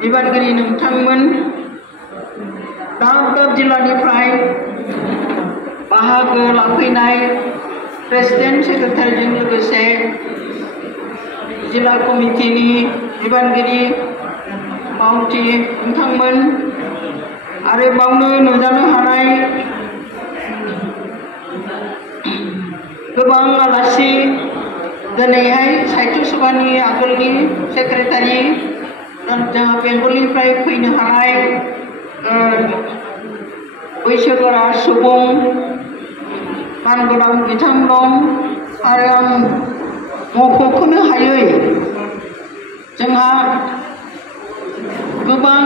बिबानगिरि नोंथांमोन, दाब दाब जिल्लानिफ्राय बाहागो लाफैनाय प्रेसिडेन्ट सेक्रेटारिजों लोगोसे जिल्ला कमिटिनि बिबानगिरि मावथि नोंथांमोन आरो बावनो नुजानो हानाय गोबां आलासि, दिनैहाय साहित्य सभानि आगोलनि सेक्रेटारि जोंहा बेंगलनिफ्राय फैनो हानाय बैसोगोरा सुबुं मानगोनां बिथांमोन आरो आं मख'नो हायै जोंहा गोबां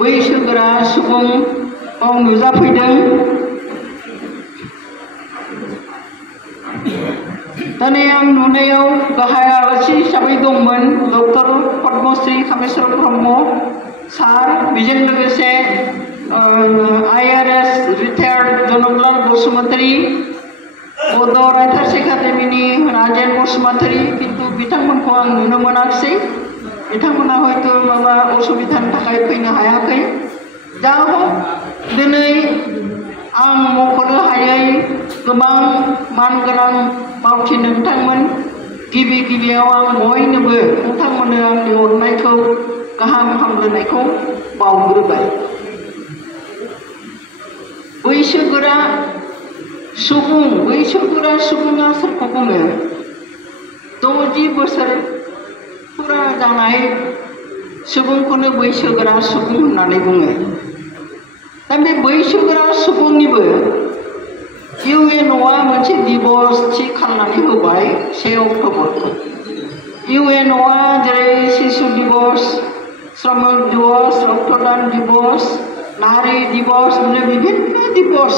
बैसोगोरा सुबुं नुजाफैदों। दिनै आं नुनायाव गाहाय आलासि हिसाबै दंमोन डक्टर पद्मश्री कामेश्वर ब्रह्म सार, बेजों लोगोसे IRS रिटायार्ड जनकलाल बसुमतारी, बड' राइटार्स एकाडेमिनि राजेन बसुमतारी, किन्तु बिथांमोनखौ आं नुनो मोनाखिसै। बिथांमोना हयथ' माबा असुबिदानि थाखाय फैनो हायाखै। जा हक दिनै आं मख'नो हायै गोबां मानगोनां मावथि नोंथांमोन, गिबि गिबियाव आं बयनोबो नोंथांमोननो आंनि अननायखौ, गाहाम हामलायनायखौ बावग्रोबाय। बैसोगोरा सुबुङा सोरखौ बुङो? 60 बोसोर फुरा जानाय सुबुंखौनो बैसोगोरा सुबुं होननानै बुङो। दा बे बैसोगोरा सुबुंनिबो UNOआ मोनसे दिबस थि खालामनानै होबाय 1 अक्ट'बरखौ। UNOआ जेरै शिशु दिबस, श्रमिक दिवस, रक्तदान दिबस, नारी दिबस, बिभिन्न दिबस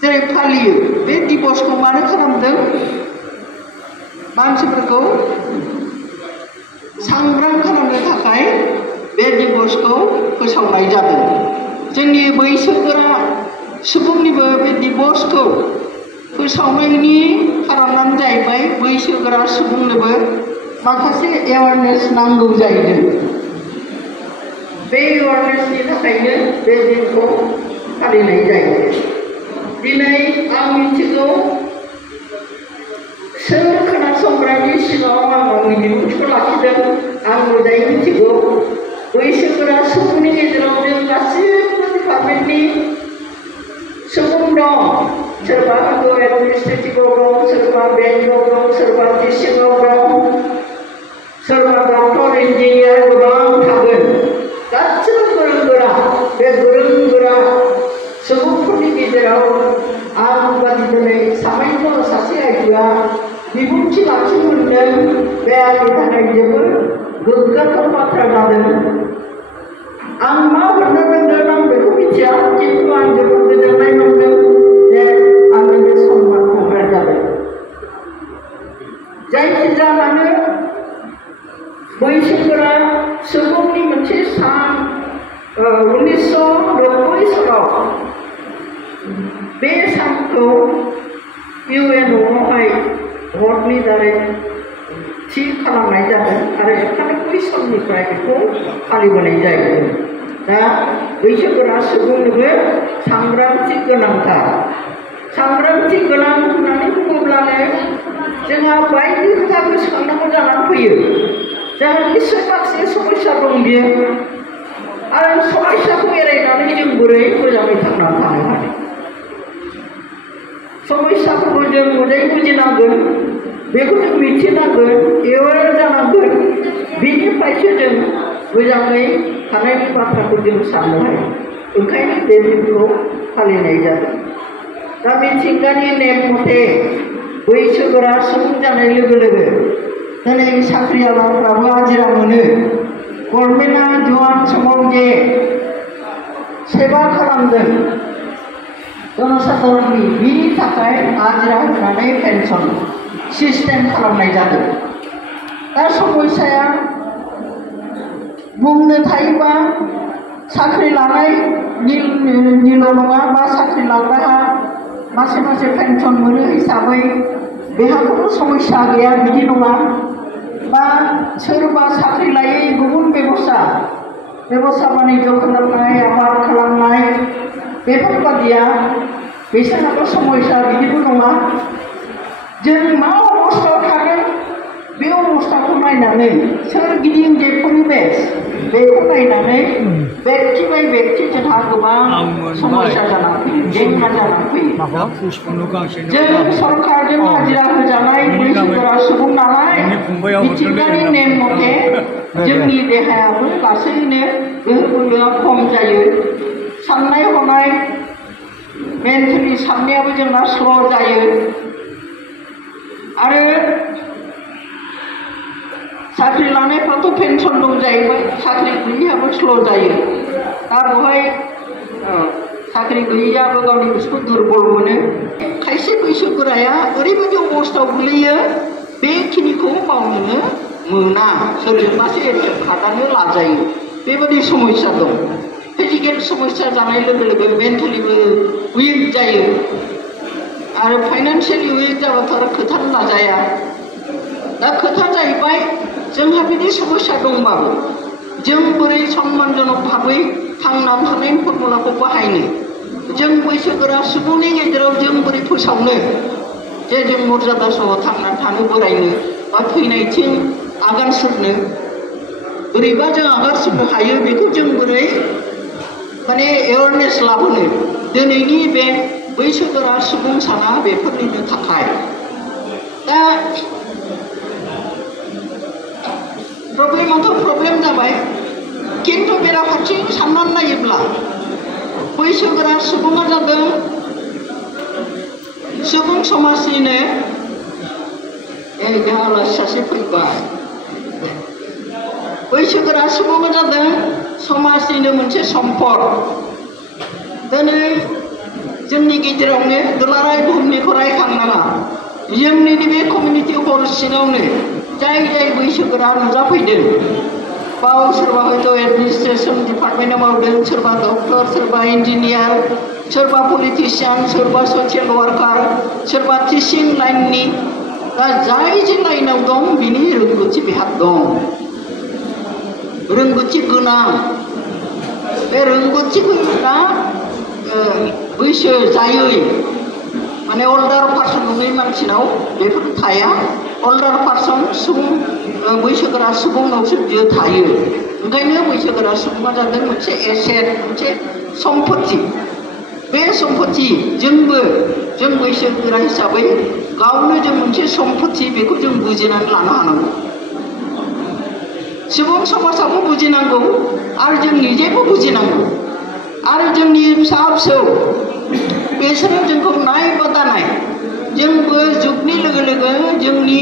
जेरै फालियो, बे दिबसखौ मानो खालामदों? मानसिफोरखौ सांग्रां खालामनो थाखाय बे दिबसखौ फोसावनाय जादों। जोंनि बैसोगोरा सुबुंनिबो बे दिबसखौ फोसावनायनि खारनानो जाहैबाय बैसोगोरा सुबुंनोबो माखासे एवारनेस नांगौ जाहैदों। बे एवारनेसनि थाखायनो बे दिनखौ फालिनाय जायो। दिनै आं मिथिगौ सोर खोनासंग्रानि सिगाङाव आं आंनि बिबुंथिखौ लाखिदों, आं मोजाङै मिथिगौ। बैसोगोरा सुबुंनि गेजेराव जों गासिबो डिपार्टमेन्टनि सुबुं दं। सोरबा एडमिनिस्ट्रेटिभआव दं, सोरबा बेंकआव दं, सोरबा टिचिंआव दं, सोरबा डक्टर, इन्जिनियार गोबां थागोन। गासिबो गोरों गोरा, बे गोरों गोरा सुबुंफोरनि गेजेराव आं बादि दिनै सामान्य सासे आइजोआ बिबुंथि लाखिनो मोनदों, बे आंनि थाखाय जोबोद गोग्गाथाव बाथ्रा जादों। आं मा होननो रोंगोन आं बेखौ मिथिया, खिन्थु आं जोबोद गोजोननाय मोनदों जे आंनि बे सन्मानखौ होनाय जादों। जायखिजाया मानो बैसोगोरा सुबुंनि मोनसे सान 1990 सालाव बे सानखौ UNOआवहाय भटनि दारै थि खालामनाय जादों आरो 91 सालनिफ्राय बेखौ फालिबोनाय जायो। दा बैसोगोरा सुबुंनोबो सांग्रांथि गोनांथार। सांग्रांथि गोनां होननानै बुङोब्लानो जोंहा बायदि खोथा गोसोखांनांगौ जानानै फैयो। जोंहा निस्सय माखासे समस्या दं बियो, आरो समस्याखौ एरायनानै जों बोरै मोजाङै थांनानै थानो हायो? समस्याफोरखौ जों मोजाङै बुजिनांगोन, बेखौ जों मिथिनांगोन, एवेर जानांगोन। बिनिफ्रायसो जों मोजाङै थानायनि बाथ्राखौ जों साननो हायो। ओंखायनो बे दिनखौ फालिनाय जादों। दा मिथिंगानि नेम मथे बैसोगोरा सुबुं जानाय लोगो लोगो दिनै साख्रियालाफ्राबो हाजिरा मोनो। गभर्नमेन्टआ जवान समाव जे सेवा खालामदों जनसाधारननि, बिनि थाखाय हाजिरा होनानै पेन्सन सिस्टेम खालामनाय जादों। दा समस्याया बुंनो थायोबा साख्रि लानायनिल' नङा, बा साख्रि लाग्राहा मासे मासे पेन्सन मोनो हिसाबै बेहाखौबो समस्या गैया बिदि नङा। बा सोरबा साख्रि लायै गुबुन बेबस्था बेबस्था बानिज्य खालामनाय आबाद खालामनाय बेफोरबादिया बिसोरहाबो समस्या बिदिबो नङा जों मा अबस्थायाव थागोन बे अबस्थाखौ नायनानै सोरगिदिं जे परिबेस बेखौ नायनानै व्यक्ति बाय व्यक्ति जोंहा गोबां समस्या जानानै फैयो जेंना जानानै फैयो जों सरकारजों हाजिरा होजानाय बैसोगोरा सुबुं नालाय मिथिंगानि नेम मथे जोंनि देहायाबो लासैनो गोहो बोलोआ खम जायो साननाय हनाय मेन्टेलि साननायाबो जोंना स्ल' जायो आरो साख्रि लानायफ्राथ' पेन्सन दं जाहैबाय साख्रि गैयैयाबो स्ल' जायो दा बेवहाय साख्रि गैयैयाबो गावनि गोसोखौ दुर्बल मोनो खायसे बैसोगोराया ओरैबायदि अबस्थायाव गोलैयो बेखिनिखौ मावनो मोना सोरजोंबासो खादानो लाजायो बेबायदि समस्या दं फिजिकेल समस्या जानाय लोगो लोगो मेन्टेलिबो उइक जायो आरो फाइनान्सियेलि उइक जाबाथ' आरो खोथानो लाजाया दा खोथा जाहैबाय जोंहा बिदि समस्या दंबाबो जों बोरै सन्मानजनक भाबै थांनानै थानायनि फर्मुलाखौ बाहायनो जों बैसोगोरा सुबुंनि गेजेराव जों बोरै फोसावनो जे जों मर्यादा सह थांनानै थानो बोरायनो बा थैनायथिं आगान सुरनो बोरैबा जों आगान सुरनो हायो बेखौ जों बोरै माने एवारनेस लाबोनो दिनैनि बे बैसोगोरा सुबुं साना बेफोरनिनो थाखाय दा प्रब्लेमाथ' प्रब्लेम जाबाय किन्तु बेराफारसें साननानै नायोब्ला बैसोगोरा सुबुङा जादों सुबुं समाजनिनो आलासि सासे फैबाय बैसोगोरा सुबुङा जादों समाजनिनो मोनसे सम्पद दिनै जोंनि गेजेरावनो दुलाराय बुहुमनिखौ रायखांनाङा जोंनि बे कमिउनिटि हल सिङावनो जाय जाय बैसोगोरा नुजाफैदों बाव सोरबा हयथ' एडमिनिस्ट्रेसन डिपार्टमेन्टआव मावदों सोरबा डक्टर सोरबा इन्जिनियार सोरबा पलिटिशियान सोरबा ससियेल वार्कार सोरबा टिचिं लाइननि दा जाय जे लाइनाव दं बिनि रोंगौथि बेहा दं रोंगौथि गोनां बे रोंगौथि गोनाङा बैसो जायै माने अल्डार पार्सन नङै मानसिनाव बेफोर थाया अल्डार पार्सन सुबुं बैसोगोरा सुबुंनावसो बियो थायो ओंखायनो बैसोगोरा सुबुङा जादों मोनसे एसेट मोनसे सम्पति बे सम्पति जोंबो जों बैसोगोरा हिसाबै गावनो जों मोनसे सम्पति बेखौ जों बुजिनानै लानो हानांगौ सुबुं समाजाबो बुजिनांगौ आरो जों निजेबो बुजिनांगौ आरो जोंनि फिसा फिसौ बिसोरो जोंखौ नायबादानाय जोंबो जुगनि लोगो लोगो जोंनि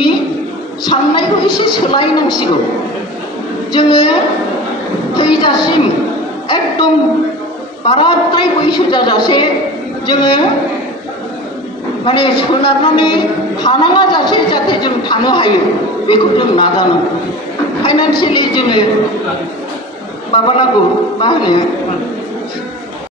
साननायखौ एसे सोलायनांसिगौ जोङो थैजासिम एकदम बाराद्राय बैसो जाजासे जोङो माने सोनारनानै थानाङा जासे जाहाथे जों थानो हायो बेखौ जों नाजानांगौ फाइनान्सियेलि जोङो माबानांगौ मा होनो